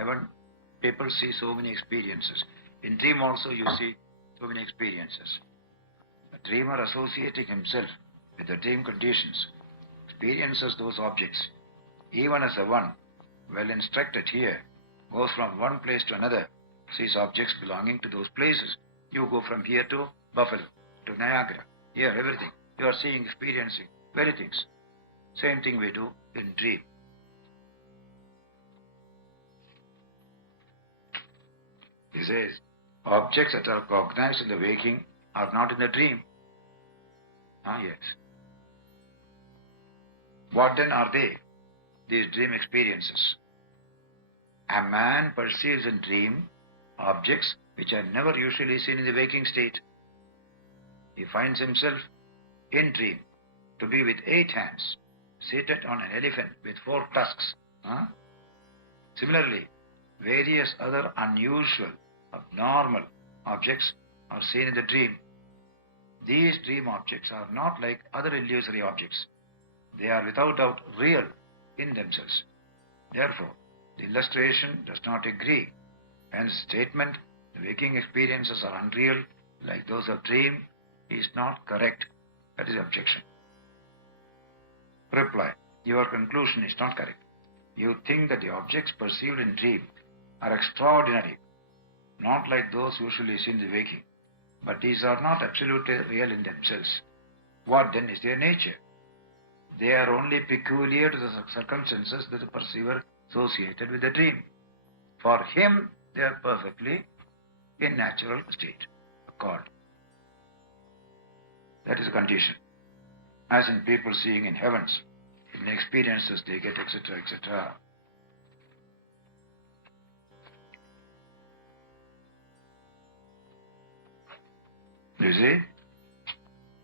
heaven, people see so many experiences. In dream also you see so many experiences. The dreamer associating himself with the dream conditions experiences those objects. Even as the one well instructed here goes from one place to another, sees objects belonging to those places. You go from here to Buffalo, to Niagara, here everything. You are seeing, experiencing very things. Same thing we do in dream. He says, objects that are cognized in the waking are not in the dream. Yes. What then are they? These dream experiences. A man perceives in dream objects which are never usually seen in the waking state. He finds himself in dream to be with 8 hands, seated on an elephant with 4 tusks. Similarly, various other unusual, abnormal objects are seen in the dream. These dream objects are not like other illusory objects. They are without doubt real in themselves. Therefore, the illustration does not agree. Hence, statement, the waking experiences are unreal, like those of dream, is not correct. That is the objection. Reply, your conclusion is not correct. You think that the objects perceived in dream are extraordinary, not like those usually seen in the waking. But these are not absolutely real in themselves. What then is their nature? They are only peculiar to the circumstances that the perceiver associated with the dream. For him, they are perfectly in natural state, accord. That is a condition. As in people seeing in heavens, in the experiences they get, etc., etc. You see,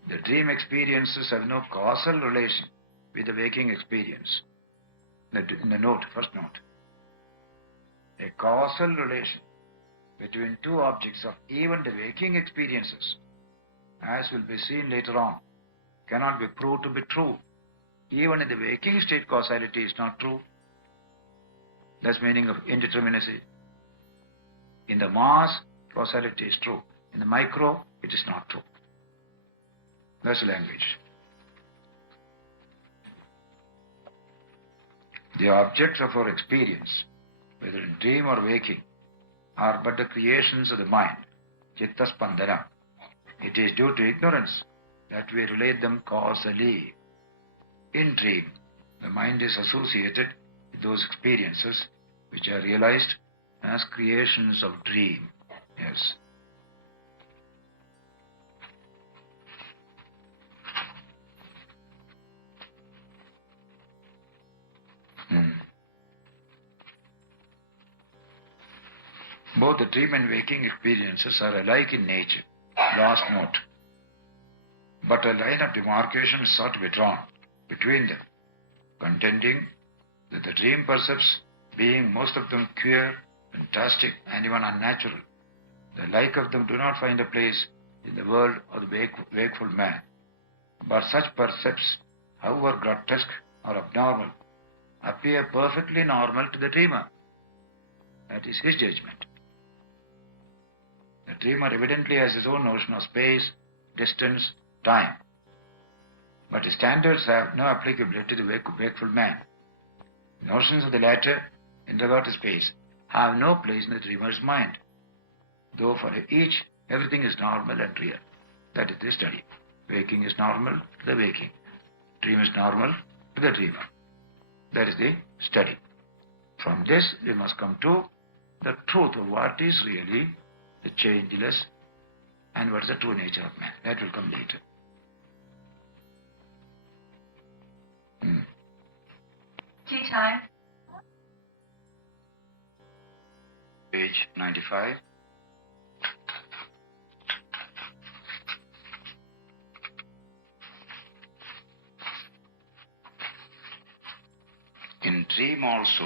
the dream experiences have no causal relation with the waking experience. In the note, first note, a causal relation between 2 objects of even the waking experiences, as will be seen later on, cannot be proved to be true. Even in the waking state, causality is not true. That's meaning of indeterminacy. In the mass, causality is true. In the micro, it is not true. That's the language. The objects of our experience, whether in dream or waking, are but the creations of the mind, chitta spandana. It is due to ignorance that we relate them causally. In dream, the mind is associated with those experiences which are realized as creations of dream. Yes. Both the dream and waking experiences are alike in nature. Last note. But a line of demarcation is sought to be drawn between them, contending that the dream percepts, being most of them queer, fantastic, and even unnatural, the like of them do not find a place in the world of the wakeful man. But such percepts, however grotesque or abnormal, appear perfectly normal to the dreamer. That is his judgment. The dreamer evidently has his own notion of space, distance, time. But his standards have no applicability to the wakeful man. Notions of the latter, in regard to space, have no place in the dreamer's mind. Though for each, everything is normal and real. That is the study. Waking is normal to the waking. Dream is normal to the dreamer. That is the study. From this, we must come to the truth of what is really the changeless and what is the true nature of man. That will come later. Tea time. Page 95. In dream also,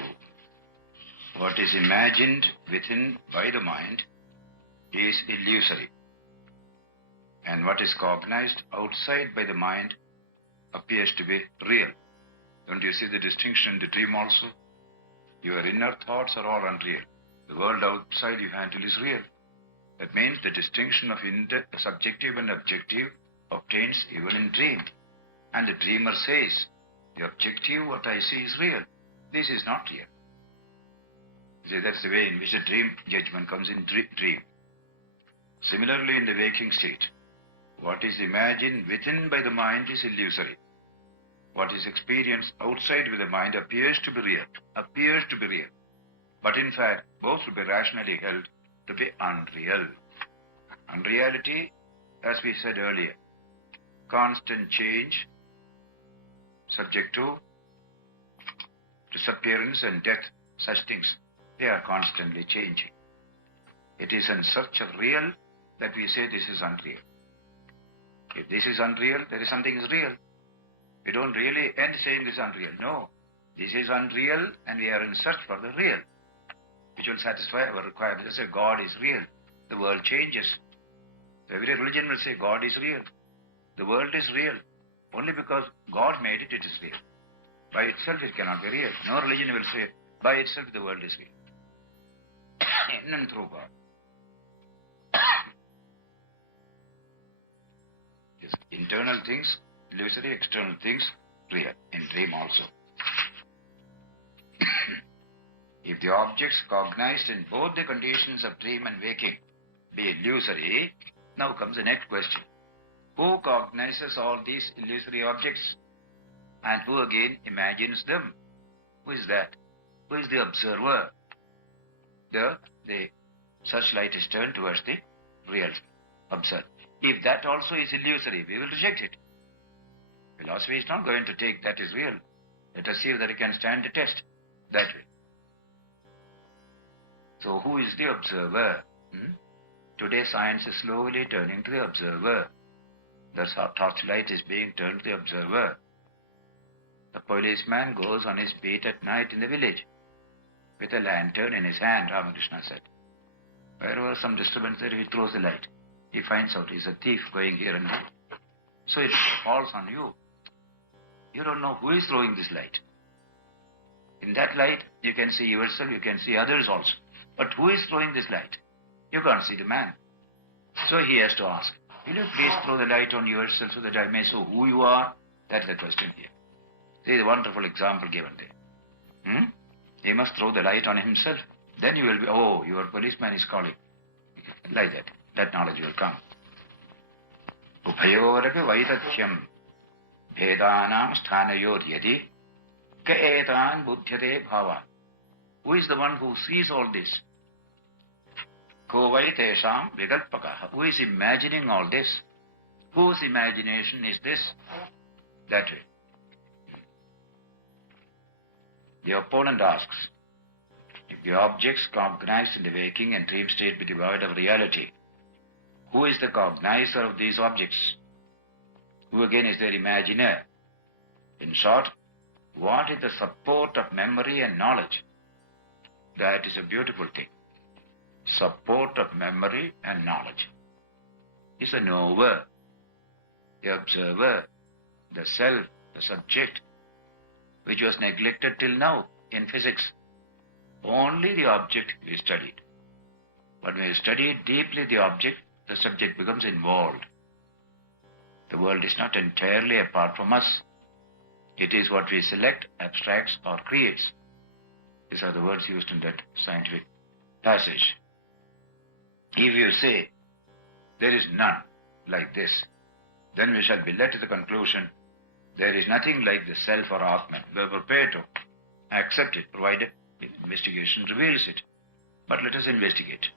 what is imagined within by the mind is illusory, and what is cognized outside by the mind appears to be real. Don't you see the distinction in the dream also? Your inner thoughts are all unreal. The world outside you handle is real. That means the distinction of subjective and objective obtains even in dream. And the dreamer says, the objective, what I see is real. This is not real. See, that's the way in which a dream judgment comes in dream. Similarly, in the waking state, what is imagined within by the mind is illusory. What is experienced outside with the mind appears to be real. But in fact, both will be rationally held to be unreal. Unreality, as we said earlier, constant change, subject to disappearance and death, such things, they are constantly changing. It is in search of real that we say this is unreal. If this is unreal, there is something is real. We don't really end saying this is unreal. No, this is unreal and we are in search for the real, which will satisfy our requirement. They say God is real. The world changes. So every religion will say God is real. The world is real. Only because God made it, it is real. By itself, it cannot be real. No religion will say, by itself, the world is real. In and through God. Yes, internal things, illusory, external things, real. In dream also. If the objects cognized in both the conditions of dream and waking be illusory, now comes the next question. Who cognizes all these illusory objects and who again imagines them? Who is that? Who is the observer? The searchlight is turned towards the real observer. If that also is illusory, we will reject it. Philosophy is not going to take that as real. Let us see whether it can stand the test that way. So who is the observer? Today science is slowly turning to the observer. Thus our torchlight is being turned to the observer. The policeman goes on his beat at night in the village with a lantern in his hand, Ramakrishna said. Wherever some disturbance there, he throws the light. He finds out he's a thief going here and there. So it falls on you. You don't know who is throwing this light. In that light, you can see yourself, you can see others also. But who is throwing this light? You can't see the man. So he has to ask, will you please throw the light on yourself so that I may know who you are? That's the question here. See the wonderful example given there. He must throw the light on himself. Then you will be, oh, your policeman is calling. Like that. That knowledge will come. Uphayorapi vaitathyam bhedanam sthanayor yadi ka etan buddhyate bhava. Who is the one who sees all this? Ko vai tesam vigalpakaha. Who is imagining all this? Whose imagination is this? That way. The opponent asks, if the objects cognized in the waking and dream state be devoid of reality, who is the cognizer of these objects? Who again is their imaginer? In short, what is the support of memory and knowledge? That is a beautiful thing. Support of memory and knowledge is a knower, the observer, the self, the subject, which was neglected till now in physics. Only the object is studied. But when you study deeply the object, the subject becomes involved. The world is not entirely apart from us. It is what we select, abstracts, or creates. These are the words used in that scientific passage. If you say, there is none like this, then we shall be led to the conclusion, there is nothing like the self or Atman. We are prepared to accept it, provided investigation reveals it. But let us investigate.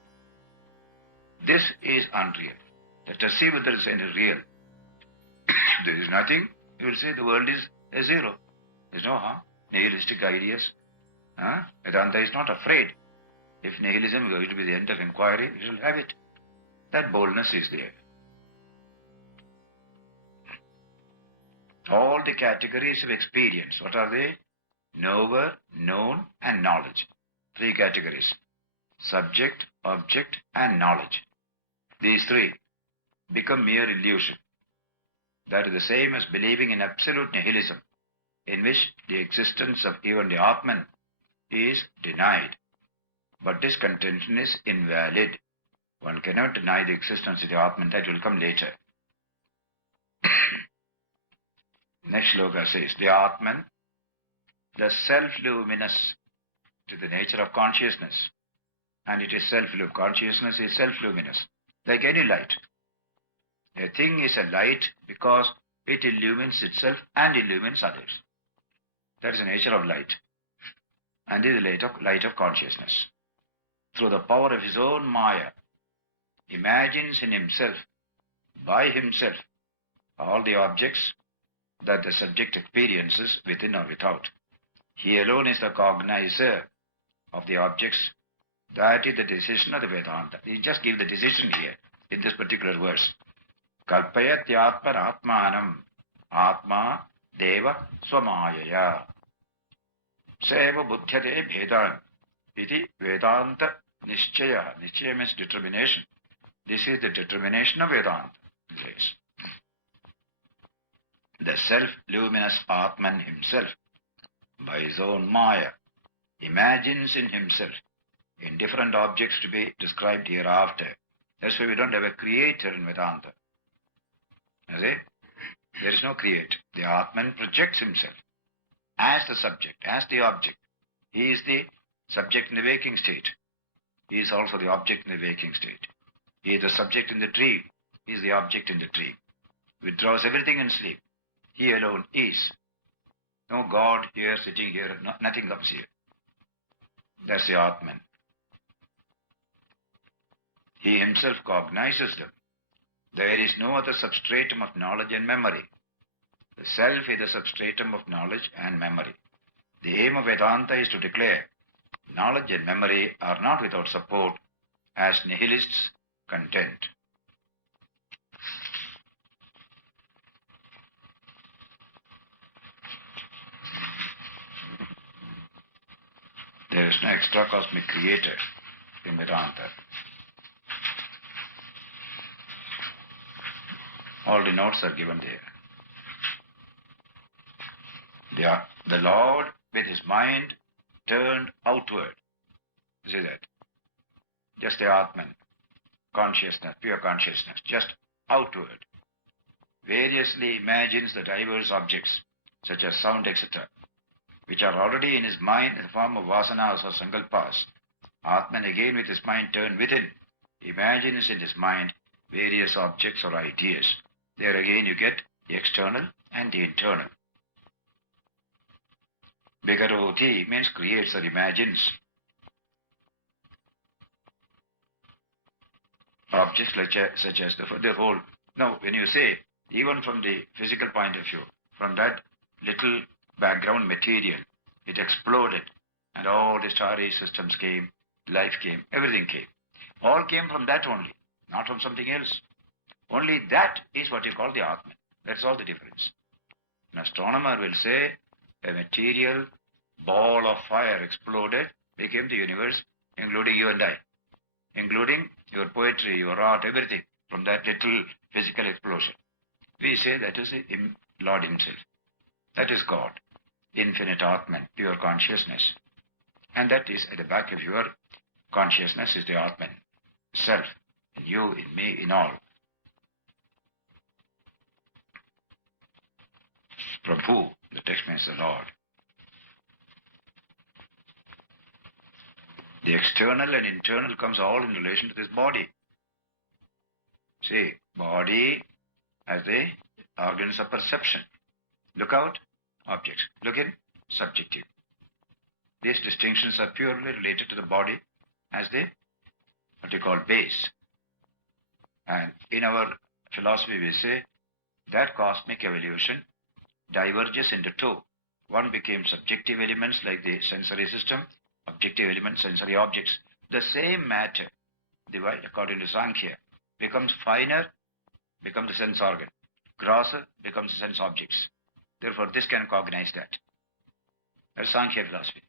This is unreal. Let us see whether there is any real. There is nothing, you will say the world is a zero. There is no harm. Nihilistic ideas. Vedanta is not afraid. If nihilism is going to be the end of inquiry, we shall have it. That boldness is there. All the categories of experience, what are they? Knower, known, and knowledge. 3 categories. Subject, object, and knowledge. These 3 become mere illusion. That is the same as believing in absolute nihilism, in which the existence of even the Atman is denied. But this contention is invalid. One cannot deny the existence of the Atman. That will come later. Next shloka says, the Atman, the self-luminous, to the nature of consciousness. And it is self-luminous. Consciousness is self-luminous, like any light. A thing is a light because it illumines itself and illumines others. That is the nature of light. And is the light of consciousness. Through the power of his own Maya, imagines in himself, by himself, all the objects that the subject experiences within or without. He alone is the cognizer of the objects. That is the decision of the Vedanta. He just give the decision here in this particular verse. Kalpayatyatman atmanam atma deva swamayaya seva buddhyate bhedan iti Vedanta nishchaya. Nishchaya means determination. This is the determination of Vedanta. Yes. The self-luminous Atman himself, by his own Maya, imagines in himself in different objects to be described hereafter. That's why we don't have a creator in Vedanta. You see? There is no creator. The Atman projects himself as the subject, as the object. He is the subject in the waking state. He is also the object in the waking state. He is the subject in the dream. He is the object in the dream. Withdraws everything in sleep. He alone is. No God here, sitting here, nothing comes here. That's the Atman. He himself cognizes them. There is no other substratum of knowledge and memory. The self is the substratum of knowledge and memory. The aim of Vedanta is to declare knowledge and memory are not without support, as nihilists contend. There is no extra cosmic creator in Vedanta. All the notes are given there. The Lord, with his mind turned outward. See that? Just the Atman, consciousness, pure consciousness, just outward. Variously imagines the diverse objects, such as sound, etc., which are already in his mind in the form of vasanas or sankalpas. Atman, again with his mind turned within, imagines in his mind various objects or ideas. There again you get the external and the internal. Vikaroti means creates or imagines. Objects such as the whole. Now, when you say, even from the physical point of view, from that little background material, it exploded, and all the starry systems came, life came, everything came. All came from that only, not from something else. Only that is what you call the Atman. That's all the difference. An astronomer will say, a material ball of fire exploded, became the universe, including you and I, including your poetry, your art, everything, from that little physical explosion. We say that is the Lord himself. That is God, infinite Atman, pure consciousness. And that is at the back of your consciousness is the Atman, self, in you, in me, in all. Prabhu, the text means the Lord. The external and internal comes all in relation to this body. See, body as the organs of perception. Look out, objects. Look in, subjective. These distinctions are purely related to the body as the, what you call, base. And in our philosophy we say that cosmic evolution diverges into two. One became subjective elements like the sensory system, objective elements, sensory objects. The same matter, according to Sankhya, becomes finer, becomes the sense organ. Grosser becomes the sense objects. Therefore, this can cognize that. That's Sankhya philosophy.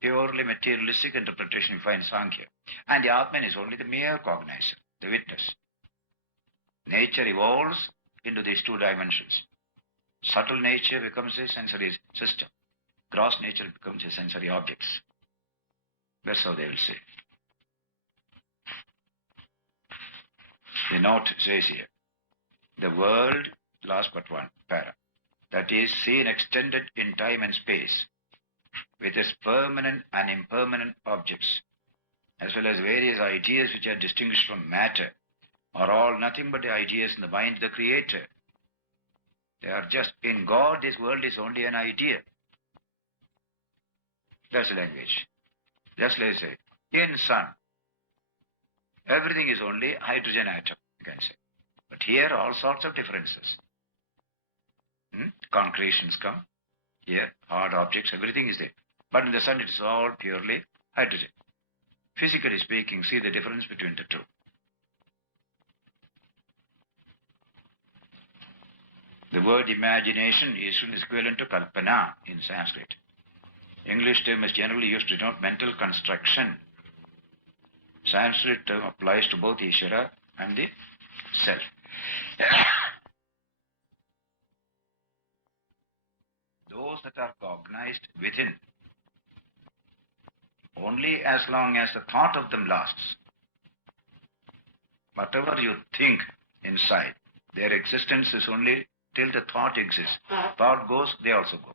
Purely materialistic interpretation you find Sankhya. And the Atman is only the mere cognizer, the witness. Nature evolves into these two dimensions. Subtle nature becomes a sensory system. gross nature becomes a sensory objects. That's how they will say. The note says here, the world, last but one para, that is seen extended in time and space, with its permanent and impermanent objects, as well as various ideas which are distinguished from matter, are all nothing but the ideas in the mind of the Creator. They are just, in God, this world is only an idea. That's the language. Just like say, in sun, everything is only hydrogen atom, you can say. But here, all sorts of differences. Concretions come. Here, hard objects, everything is there. But in the sun, it is all purely hydrogen. Physically speaking, see the difference between the two. The word imagination is equivalent to kalpana in Sanskrit. English term is generally used to denote mental construction. Sanskrit term applies to both Ishvara and the self. Those that are cognized within, only as long as the thought of them lasts. Whatever you think inside, their existence is only till the thought exists. Thought goes, they also go.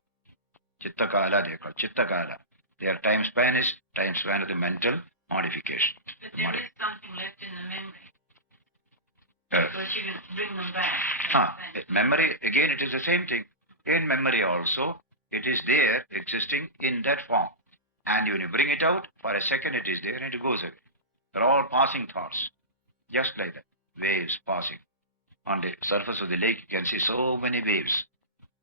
Chittakala, they call Chittakala. Their time span is time span of the mental modification. But there is something left in the memory. Because you can bring them back. Memory, again, it is the same thing. In memory also, it is there, existing in that form. And when you bring it out, for a second it is there and it goes away. They're all passing thoughts. Just like that. Waves passing. On the surface of the lake, you can see so many waves.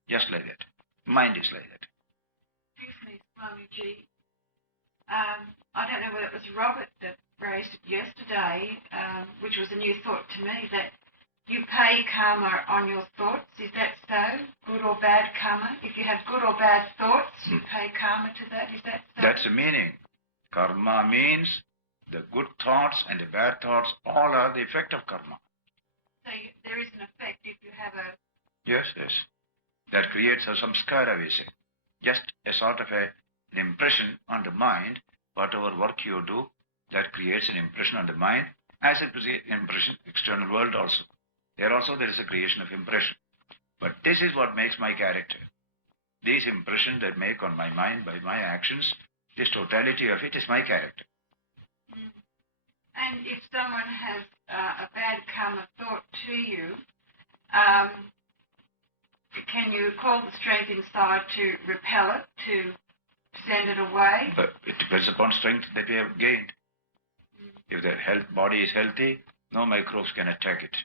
Just like that. Mind is like that. Excuse me, Swamiji. I don't know whether it was Robert that raised it yesterday, which was a new thought to me, that you pay karma on your thoughts. Is that so? Good or bad karma? If you have good or bad thoughts, you pay karma to that. Is that so? That's the meaning. Karma means the good thoughts and the bad thoughts all are the effect of karma. So there is an effect if you have a... Yes. That creates a samskara, we say. Just a sort of an impression on the mind. Whatever work you do, that creates an impression on the mind, as it creates an impression external world also. There also there is a creation of impression. But this is what makes my character. These impressions that make on my mind by my actions, this totality of it is my character. And if someone has a bad karma thought to you, can you call the strength inside to repel it, to send it away? But it depends upon strength that we have gained. If the body is healthy, no microbes can attack it.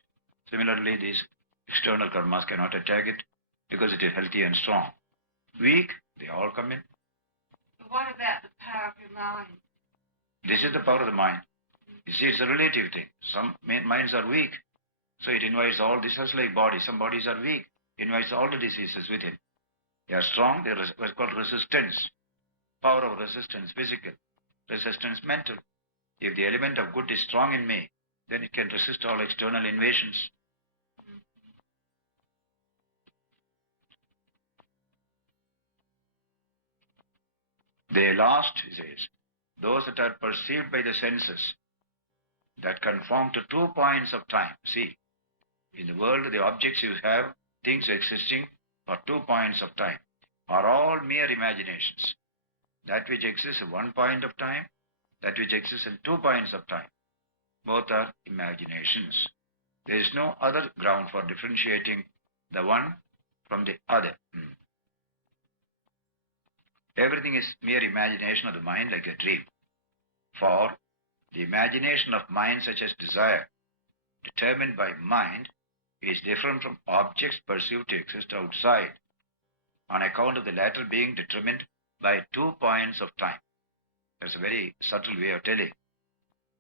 Similarly, these external karmas cannot attack it because it is healthy and strong. Weak, they all come in. But what about the power of your mind? This is the power of the mind. You see, it's a relative thing. Some minds are weak, so it invites all this, just like bodies. Some bodies are weak, it invites all the diseases within. They are strong, they are what's called resistance. Power of resistance, physical. Resistance, mental. If the element of good is strong in me, then it can resist all external invasions. They last, he says, those that are perceived by the senses, that conform to 2 points of time. See, in the world, the objects you have, things existing for 2 points of time, are all mere imaginations. That which exists at 1 point of time, that which exists in 2 points of time, both are imaginations. There is no other ground for differentiating the one from the other. Everything is mere imagination of the mind, like a dream. For the imagination of mind, such as desire, determined by mind, is different from objects perceived to exist outside, on account of the latter being determined by 2 points of time. That's a very subtle way of telling.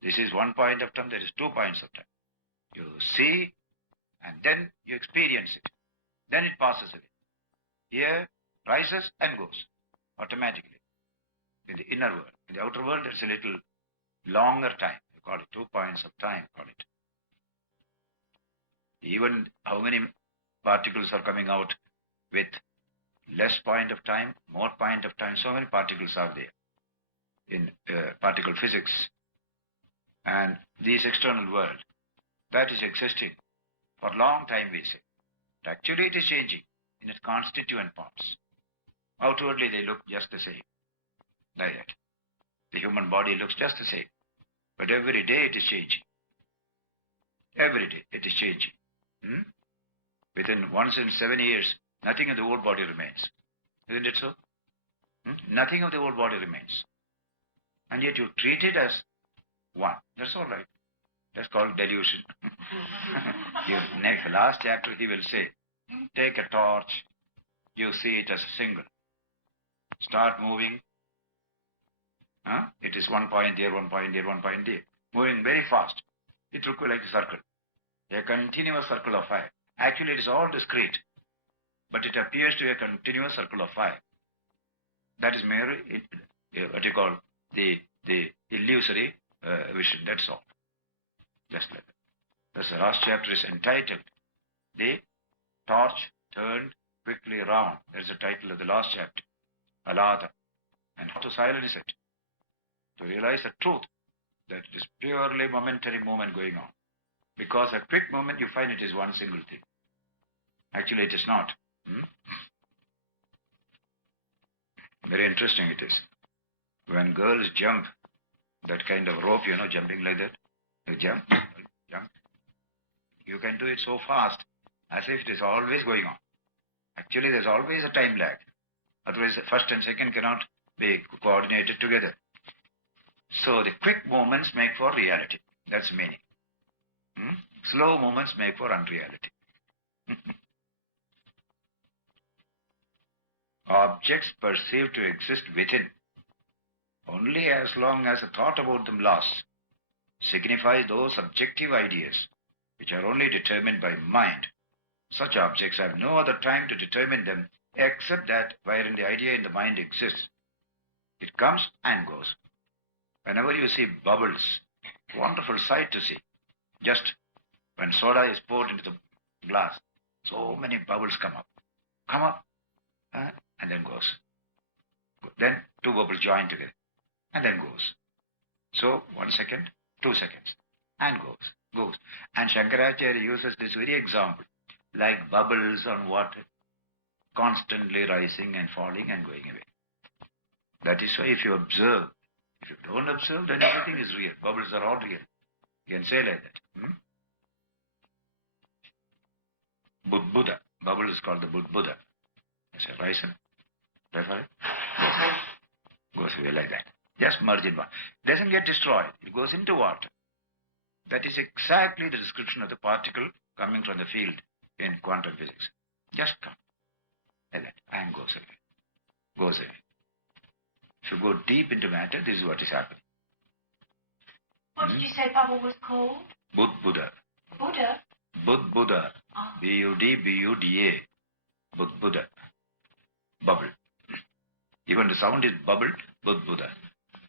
This is 1 point of time, that is 2 points of time. You see, and then you experience it. Then it passes away. Here, rises and goes, automatically. In the inner world. In the outer world, there's a little longer time. You call it 2 points of time, call it. Even how many particles are coming out with less point of time, more point of time. So many particles are there in particle physics. And this external world, that is existing for a long time, we say. But actually it is changing in its constituent parts. Outwardly they look just the same, like that. The human body looks just the same. But every day it is changing. Every day it is changing. Within once in 7 years, nothing of the old body remains. Isn't it so? Nothing of the old body remains. And yet you treat it as one. That's all right. That's called delusion. Next, last chapter he will say, take a torch, you see it as a single. Start moving. It is 1 point here, 1 point here, 1 point there. Moving very fast. It looks like a circle. A continuous circle of fire. Actually it is all discrete. But it appears to be a continuous circle of fire. That is merely what you call the illusory vision. That's all. Just like that. Thus the last chapter is entitled, The Torch Turned Quickly Round. That's the title of the last chapter. Alada. And how to silence it. To realize the truth that it is purely momentary movement going on. Because a quick moment you find it is one single thing. Actually it is not. Very interesting it is. When girls jump, that kind of rope, jumping like that, they jump. You can do it so fast, as if it is always going on. Actually, there's always a time lag. Otherwise, the first and second cannot be coordinated together. So the quick movements make for reality. That's meaning. Slow movements make for unreality. Objects perceived to exist within, only as long as a thought about them lasts, signify those subjective ideas which are only determined by mind. Such objects have no other time to determine them except that wherein the idea in the mind exists. It comes and goes. Whenever you see bubbles, wonderful sight to see. Just when soda is poured into the glass, so many bubbles come up, and then goes. Then 2 bubbles join together, and then goes. So 1 second, 2 seconds, and goes. And Shankaracharya uses this very example, like bubbles on water, constantly rising and falling and going away. That is why if you observe, if you don't observe, then everything is real. Bubbles are all real. You can say like that. Buddha. Bubble is called the Buddha. It's a rising. Goes away like that. Just merge in one. Doesn't get destroyed. It goes into water. That is exactly the description of the particle coming from the field in quantum physics. Just come. Like that. And goes away. If you go deep into matter, this is what is happening. What did you say bubble was called? Buddha. Buddha? Buddha. Oh. Buddha. Buddha. Bubble. Even the sound is bubble, Buddha.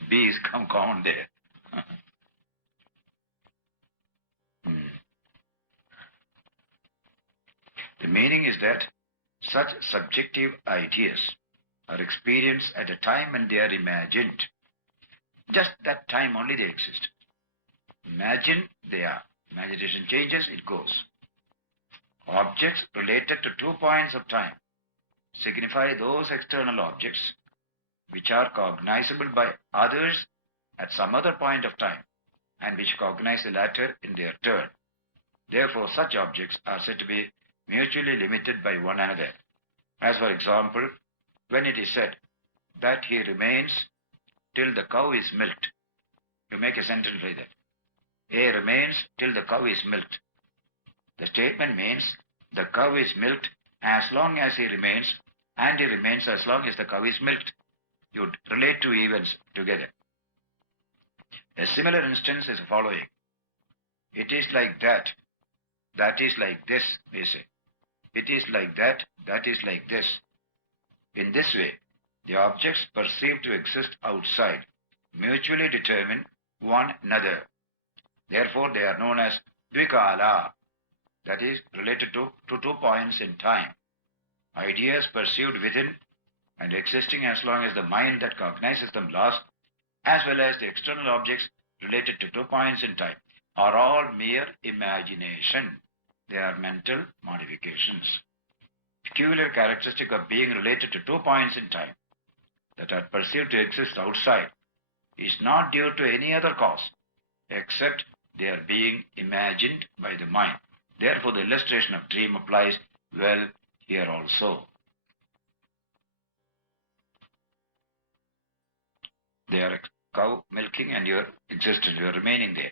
B is common there. The meaning is that such subjective ideas are experienced at a time when they are imagined. Just that time only they exist. Imagine they are. Imagination changes, it goes. Objects related to 2 points of time signify those external objects which are cognizable by others at some other point of time and which cognize the latter in their turn. Therefore, such objects are said to be mutually limited by one another. As for example, when it is said that he remains till the cow is milked, you make a sentence like that. A remains till the cow is milked. The statement means the cow is milked as long as he remains, and he remains as long as the cow is milked. You relate 2 events together. A similar instance is the following. It is like that. That is like this, they say. It is like that. That is like this. In this way, the objects perceived to exist outside mutually determine one another. Therefore, they are known as dvikala, that is related to 2 points in time. ideas perceived within and existing as long as the mind that cognizes them lasts, as well as the external objects related to 2 points in time, are all mere imagination. They are mental modifications. Peculiar characteristic of being related to 2 points in time that are perceived to exist outside is not due to any other cause except they are being imagined by the mind. Therefore, the illustration of dream applies well here also. They are a cow milking and you are existent, you are remaining there.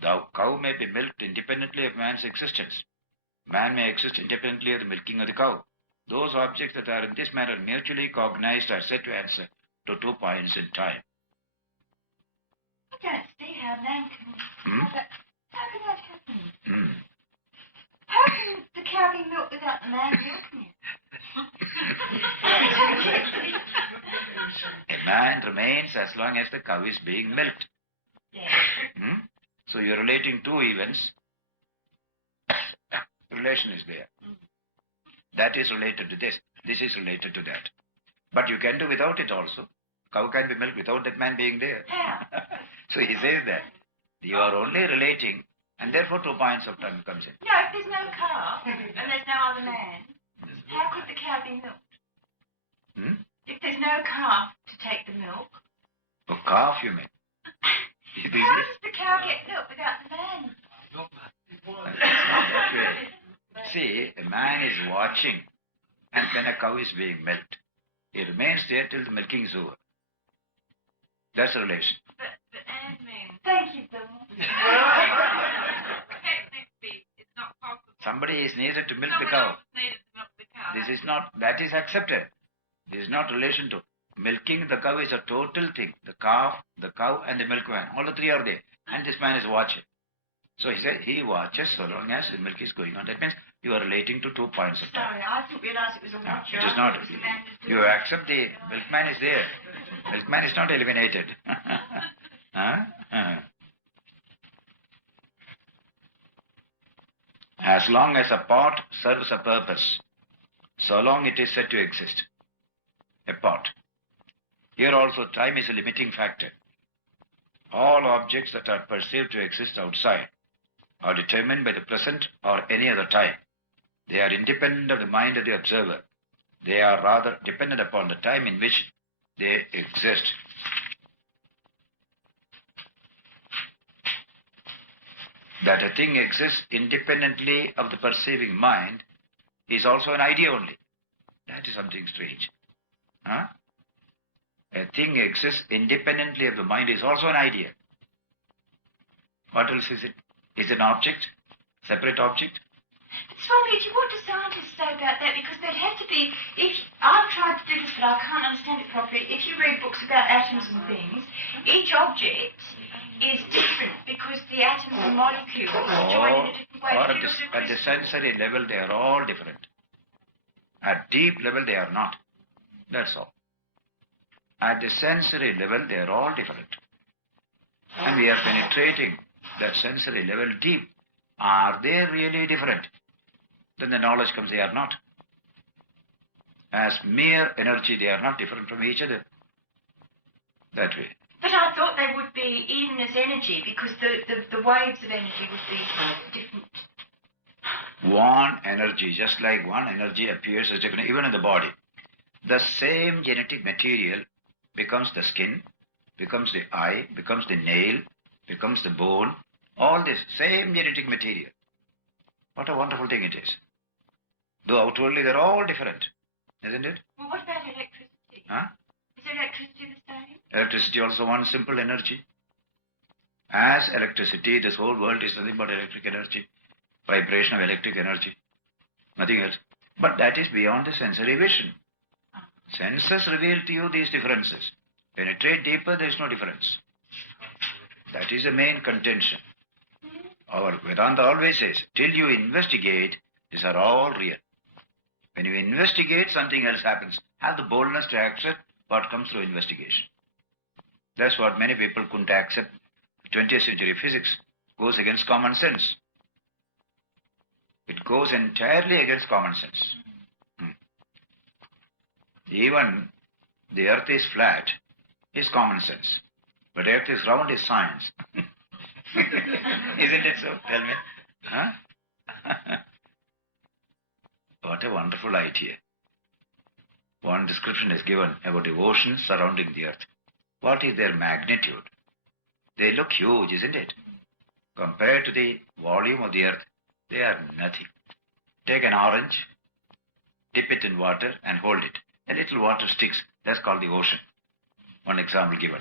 The cow may be milked independently of man's existence. Man may exist independently of the milking of the cow. Those objects that are in this manner mutually cognized are said to answer to 2 points in time. I don't see how man can... How can that happen? How can the cow be milked without the man milking it? A man remains as long as the cow is being milked. Yeah. So you're relating 2 events. Relation is there. That is related to this. This is related to that. But you can do without it also. Cow can be milked without that man being there. How? So he says that you are only relating, and therefore 2 points of time comes in. No, if there's no calf and there's no other man, how could the cow be milked? If there's no calf to take the milk, Oh, calf you mean? how does the cow get milk without the man? That way. See, a man is watching, and when a cow is being milked, he remains there till the milking is over. That's the relation. But admin, Thank you, Bill. technically, it's not possible. Somebody is needed to milk the Someone cow. else needed to milk the cow. This is not, that is accepted. This is not relation to. Milking the cow is a total thing. The calf, the cow, and the milkman. All the 3 are there. And this man is watching. So he said he watches so long as the milk is going on. That means you are relating to 2 points of time. Sorry, I didn't realise it was a No, watcher. it is not. You accept the milkman is there. Milkman is not eliminated. As long as a pot serves a purpose, so long it is said to exist. A pot. Here also time is a limiting factor. All objects that are perceived to exist outside are determined by the present or any other time. They are independent of the mind of the observer. They are rather dependent upon the time in which they exist. That a thing exists independently of the perceiving mind is also an idea only. That is something strange. Huh? A thing exists independently of the mind is also an idea. What else is it? Is it an object? Separate object? Swamiji, what do scientists say about that? Because there'd have to be, if I've tried to do this but I can't understand it properly, if you read books about atoms and things, each object is different because the atoms and molecules join in a different way. Or at the sensory level they are all different. At deep level they are not. That's all. At the sensory level they are all different. And we are penetrating that sensory level deep. Are they really different? Then the knowledge comes, they are not. As mere energy, they are not different from each other. That way. But I thought they would be even as energy because the waves of energy would be different. One energy, just like one energy appears as different, even in the body. The same genetic material becomes the skin, becomes the eye, becomes the nail, becomes the bone. All this same genetic material. What a wonderful thing it is. Though outwardly they're all different, isn't it? Well, what about electricity? Huh? Is electricity the same? Electricity also one simple energy. As electricity, this whole world is nothing but electric energy, vibration of electric energy, nothing else. But that is beyond the sensory vision. Senses reveal to you these differences. Penetrate deeper, there is no difference. That is the main contention. Our Vedanta always says, till you investigate, these are all real. When you investigate, something else happens. Have the boldness to accept what comes through investigation. That's what many people couldn't accept. 20th century physics goes against common sense. It goes entirely against common sense. Even the earth is flat is common sense. But earth is round is science. Isn't it so? Tell me. Huh? What a wonderful idea. One description is given about the oceans surrounding the earth. What is their magnitude? They look huge, isn't it? Compared to the volume of the earth, they are nothing. Take an orange, dip it in water and hold it. A little water sticks. That's called the ocean. One example given.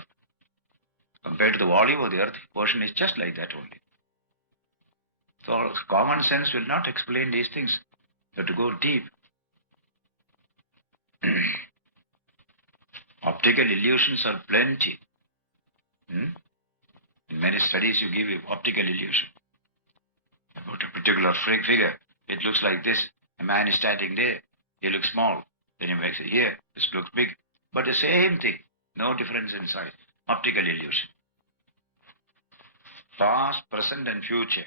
Compared to the volume of the earth, ocean is just like that only. So common sense will not explain these things. You have to go deep. Optical illusions are plenty. In many studies you give optical illusion about a particular figure. It looks like this. A man is standing there. He looks small. Then you make it here. This looks big. But the same thing. No difference in size. Optical illusion. Past, present and future.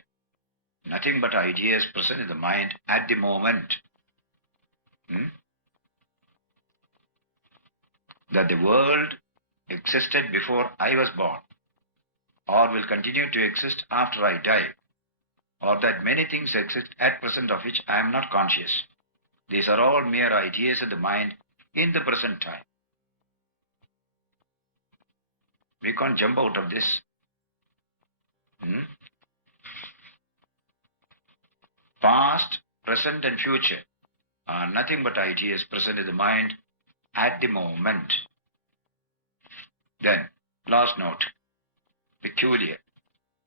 Nothing but ideas present in the mind at the moment. That the world existed before I was born, or will continue to exist after I die, or that many things exist at present of which I am not conscious. These are all mere ideas in the mind in the present time. We can't jump out of this. Past, present and future are nothing but ideas present in the mind at the moment. Then, last note, peculiar.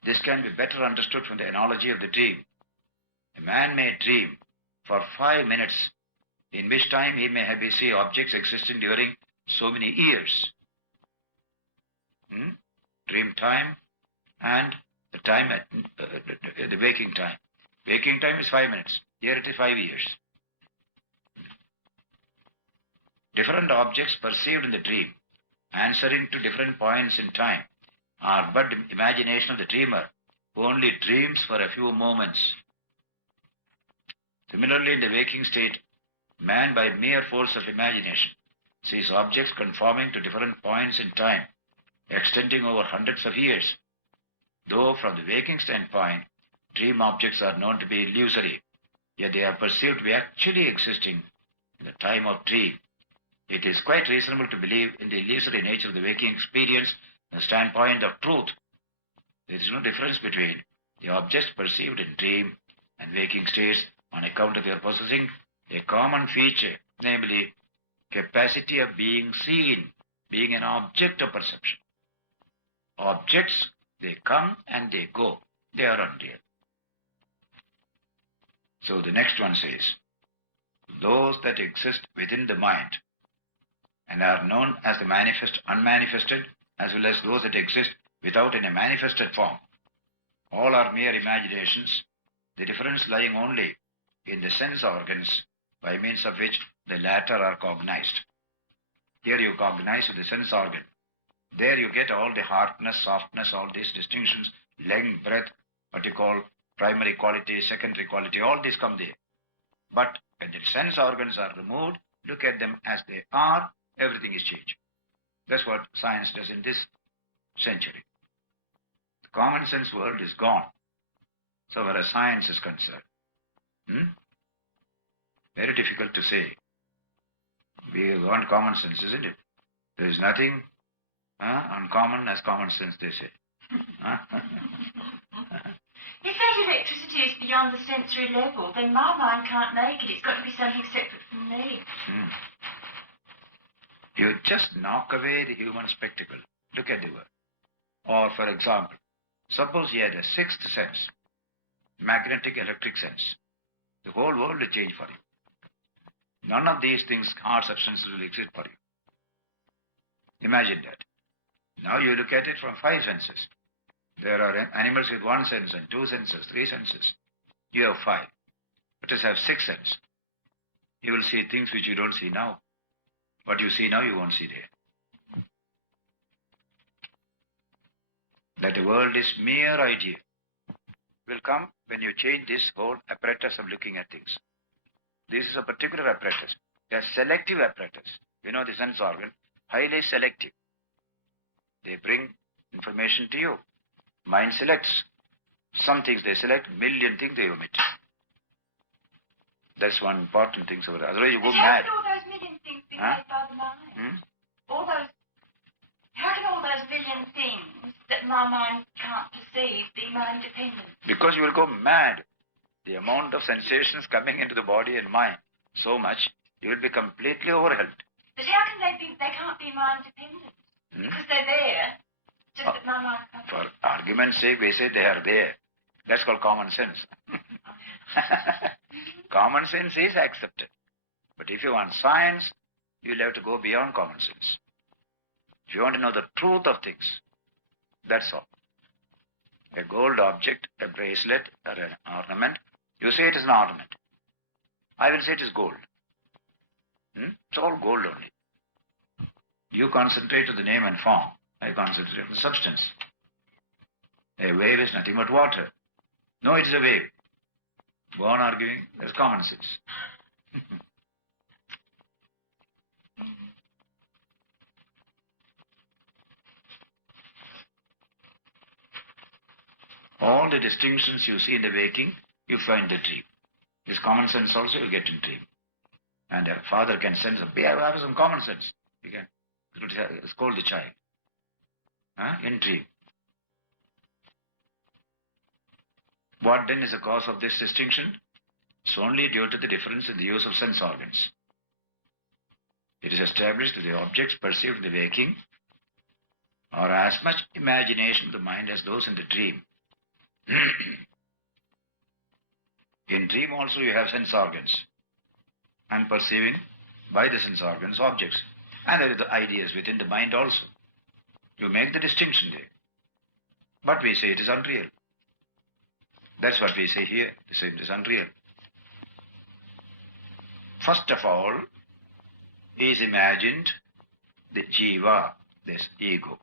This can be better understood from the analogy of the dream. A man may dream for 5 minutes, in which time he may have seen objects existing during so many years. Dream time and the time at the waking time. Waking time is 5 minutes. Here it is 5 years. Different objects perceived in the dream, answering to different points in time, are but imagination of the dreamer, who only dreams for a few moments. Similarly, in the waking state, man by mere force of imagination sees objects conforming to different points in time, extending over hundreds of years. Though from the waking standpoint, dream objects are known to be illusory, yet they are perceived to be actually existing in the time of dream. It is quite reasonable to believe in the illusory nature of the waking experience from the standpoint of truth. There is no difference between the objects perceived in dream and waking states on account of their possessing a common feature, namely capacity of being seen, being an object of perception. Objects, they come and they go. They are unreal. So the next one says, those that exist within the mind and are known as the manifest, unmanifested, as well as those that exist without any manifested form, all are mere imaginations, the difference lying only in the sense organs by means of which the latter are cognized. Here you cognize with the sense organ. There you get all the hardness, softness, all these distinctions, length, breadth, what you call primary quality, secondary quality, all these come there. But when the sense organs are removed, look at them as they are, everything is changed. That's what science does in this century. The common sense world is gone, so far as science is concerned. Very difficult to say. We want common sense, isn't it? There is nothing uncommon as common sense, they say. If that electricity is beyond the sensory level, then my mind can't make it. It's got to be something separate from me. You just knock away the human spectacle. Look at the world. Or, for example, suppose you had a sixth sense, magnetic electric sense. The whole world will change for you. None of these things, hard substances, will exist for you. Imagine that. Now you look at it from 5 senses. There are animals with 1 sense and 2 senses, 3 senses. You have 5. Let us have 6 senses. You will see things which you don't see now. What you see now, you won't see there. That the world is mere idea will come when you change this whole apparatus of looking at things. This is a particular apparatus. A selective apparatus. the sense organ, highly selective. They bring information to you. Mind selects. Some things they select, million things they omit. That's one important thing. Otherwise you go How mad. can all those million things be made by the mind? How can all those million things that my mind can't perceive be mind dependent? Because you will go mad. The amount of sensations coming into the body and mind, so much, you will be completely overwhelmed. But how can they can't be mind dependent? Because they're there, just that my mind can't. For argument's sake, we say they are there. That's called common sense. Common sense is accepted. But if you want science, you'll have to go beyond common sense. If you want to know the truth of things, that's all. A gold object, a bracelet, or an ornament, you say it is an ornament. I will say it is gold. It's all gold only. You concentrate on the name and form. I concentrate on the substance. A wave is nothing but water. No, it is a wave. Go on arguing. That's common sense. All the distinctions you see in the waking, you find the dream. This common sense also you get in dream. And a father can send some, have some common sense. You can scold the child. In dream. What then is the cause of this distinction? It's only due to the difference in the use of sense organs. It is established that the objects perceived in the waking are as much imagination of the mind as those in the dream. In dream also you have sense organs and perceiving by the sense organs objects. And there are the ideas within the mind also. You make the distinction there. But we say it is unreal. That's what we say here. We say it is unreal. First of all, is imagined the jiva, this ego.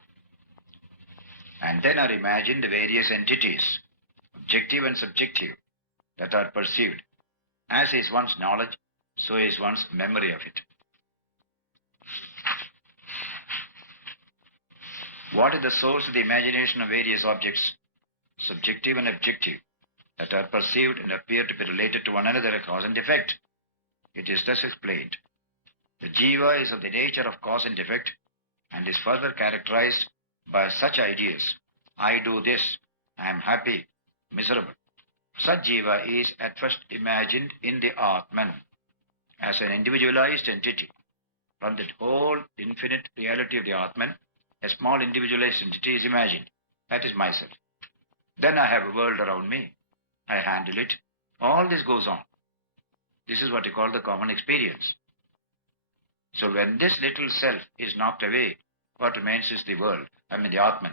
And then are imagined the various entities, objective and subjective, that are perceived. As is one's knowledge, so is one's memory of it. What is the source of the imagination of various objects, subjective and objective, that are perceived and appear to be related to one another, cause and effect? It is thus explained. The jiva is of the nature of cause and effect and is further characterized by such ideas. I do this, I am happy, miserable. Such jiva is at first imagined in the Atman as an individualized entity. From that whole infinite reality of the Atman, a small individualized entity is imagined. That is myself. Then I have a world around me. I handle it. All this goes on. This is what you call the common experience. So when this little self is knocked away, what remains is the world. the Atman.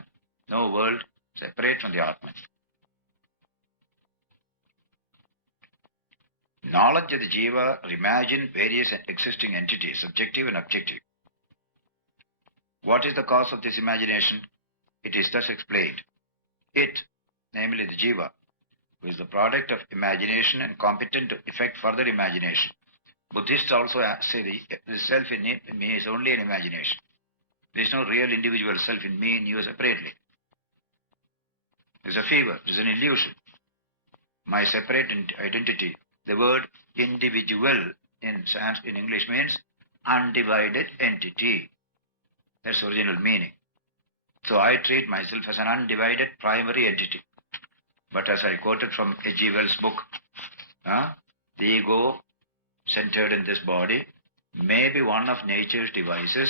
No world separate from the Atman. Knowledge of the Jiva imagine various existing entities, subjective and objective. What is the cause of this imagination? It is thus explained. It, namely the Jiva, who is the product of imagination and competent to effect further imagination. Buddhists also say the self in me is only an imagination. There is no real individual self in me and you separately. There is a fever, there is an illusion. My separate identity. The word individual in English means undivided entity. That's the original meaning. So I treat myself as an undivided primary entity. But as I quoted from H.G. Wells' book, the ego centered in this body may be one of nature's devices,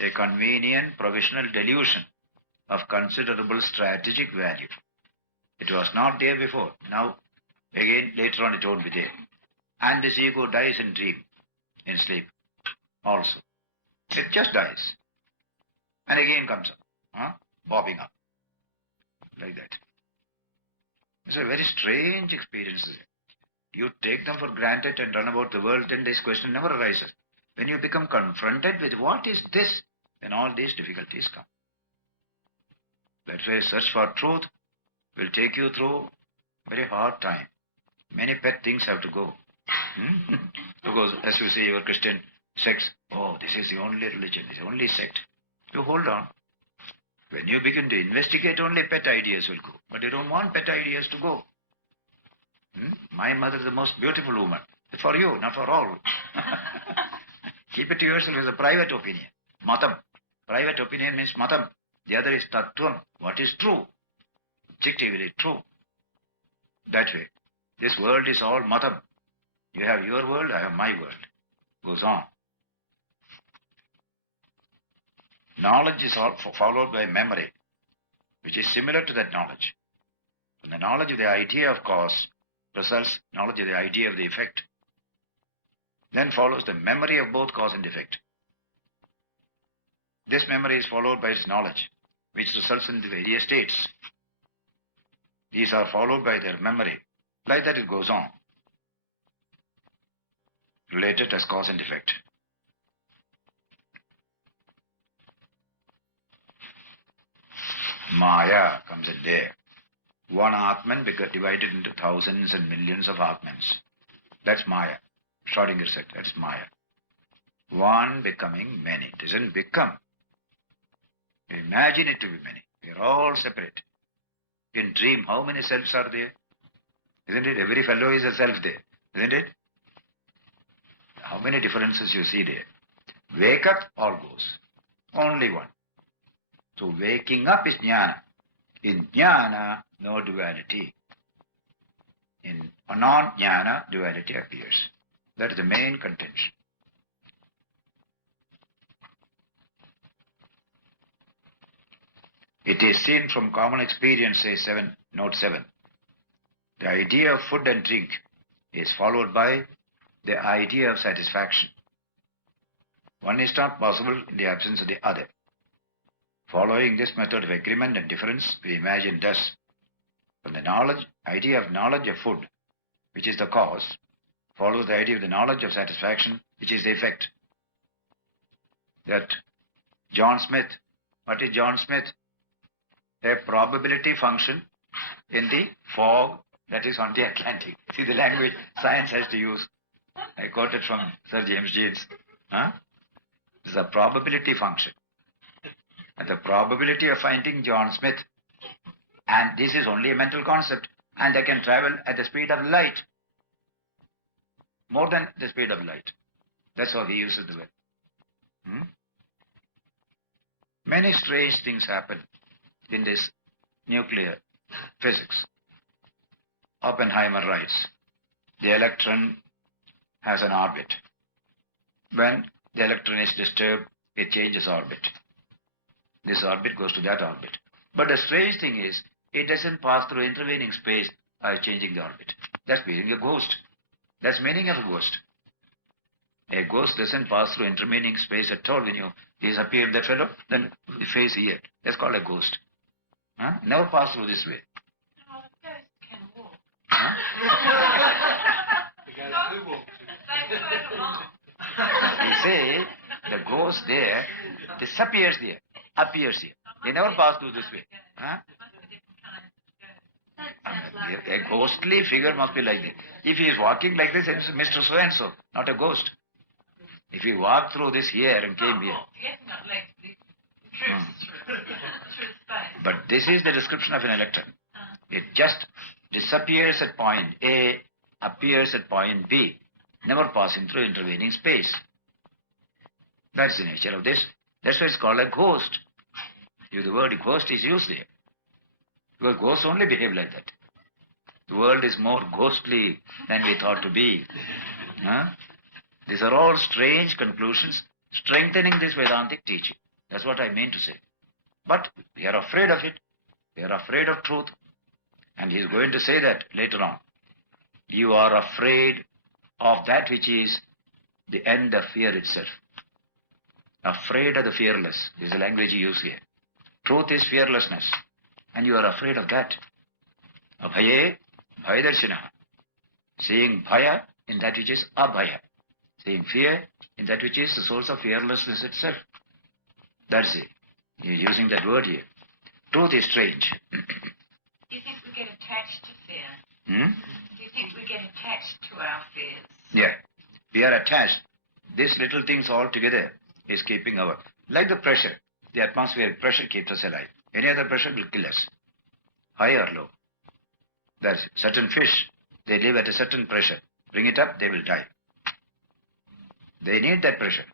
a convenient provisional delusion of considerable strategic value. It was not there before. Now, again, later on it won't be there. And this ego dies in dream, in sleep also. It just dies. And again comes up, bobbing up, like that. It's a very strange experience. You take them for granted and run about the world, then this question never arises. When you become confronted with what is this, then all these difficulties come. That's why search for truth will take you through a very hard time. Many pet things have to go. Because, as you say, you are Christian, Sects. Oh, this is the only religion, this is the only sect. You hold on. When you begin to investigate, only pet ideas will go. But you don't want pet ideas to go. My mother is the most beautiful woman. For you, not for all. Keep it to yourself as a private opinion. Matam. Private opinion means matam. The other is tattvam. What is true? Objectively true. That way. This world is all matam. You have your world, I have my world. Goes on. Knowledge is all followed by memory, which is similar to that knowledge. From the knowledge of the idea of cause results knowledge of the idea of the effect. Then follows the memory of both cause and effect. This memory is followed by its knowledge, which results in the various states. These are followed by their memory. Like that it goes on. Related as cause and effect. Maya comes in there. One Atman divided into thousands and millions of Atmans. That's Maya. Schrodinger said, that's Maya. One becoming many. It doesn't become. You imagine it to be many. We are all separate. In dream, how many selves are there? Isn't it? Every fellow is a self there. Isn't it? How many differences you see there? Wake up, all goes. Only one. So waking up is jnana. In jnana, no duality. In non-jnana, duality appears. That is the main contention. It is seen from common experience, say note 7. The idea of food and drink is followed by the idea of satisfaction. One is not possible in the absence of the other. Following this method of agreement and difference, we imagine thus, from the idea of knowledge of food, which is the cause, follows the idea of the knowledge of satisfaction, which is the effect. That John Smith, what is John Smith? A probability function in the fog that is on the Atlantic. See the language science has to use. I quoted from Sir James Jeans. This is a probability function. And the probability of finding John Smith, and this is only a mental concept, and they can travel at the speed of light. More than the speed of light. That's how he uses the word. Many strange things happen in this nuclear physics. Oppenheimer writes, the electron has an orbit. When the electron is disturbed, it changes orbit. This orbit goes to that orbit. But the strange thing is, it doesn't pass through intervening space by changing the orbit. That's being a ghost. That's meaning of a ghost. A ghost doesn't pass through intervening space at all. When you disappear that fellow, then the face here. That's called a ghost. Never pass through this way. Oh, the ghost can walk. They say the ghost there disappears there, appears here. They never pass through this way. A ghostly figure must be like this. If he is walking like this, it's Mr. So-and-so, not a ghost. If he walked through this here and came here. But this is the description of an electron. It just disappears at point A, appears at point B, never passing through intervening space. That's the nature of this. That's why it's called a ghost. The word ghost is used there. Because ghosts only behave like that. The world is more ghostly than we thought to be. These are all strange conclusions strengthening this Vedantic teaching. That's what I mean to say. But we are afraid of it. We are afraid of truth. And he is going to say that later on. You are afraid of that which is the end of fear itself. Afraid of the fearless. This is the language he used here. Truth is fearlessness. And you are afraid of that. Abhaye, bhayadarshina. Seeing bhaya in that which is abhaya. Seeing fear in that which is the source of fearlessness itself. That's it. He is using that word here. Truth is strange. Do you think we get attached to fear? Do you think we get attached to our fears? Yeah. We are attached These little things all together is keeping our, like the pressure. The atmospheric pressure keeps us alive. Any other pressure will kill us, high or low. There's certain fish, they live at a certain pressure. Bring it up, they will die. They need that pressure.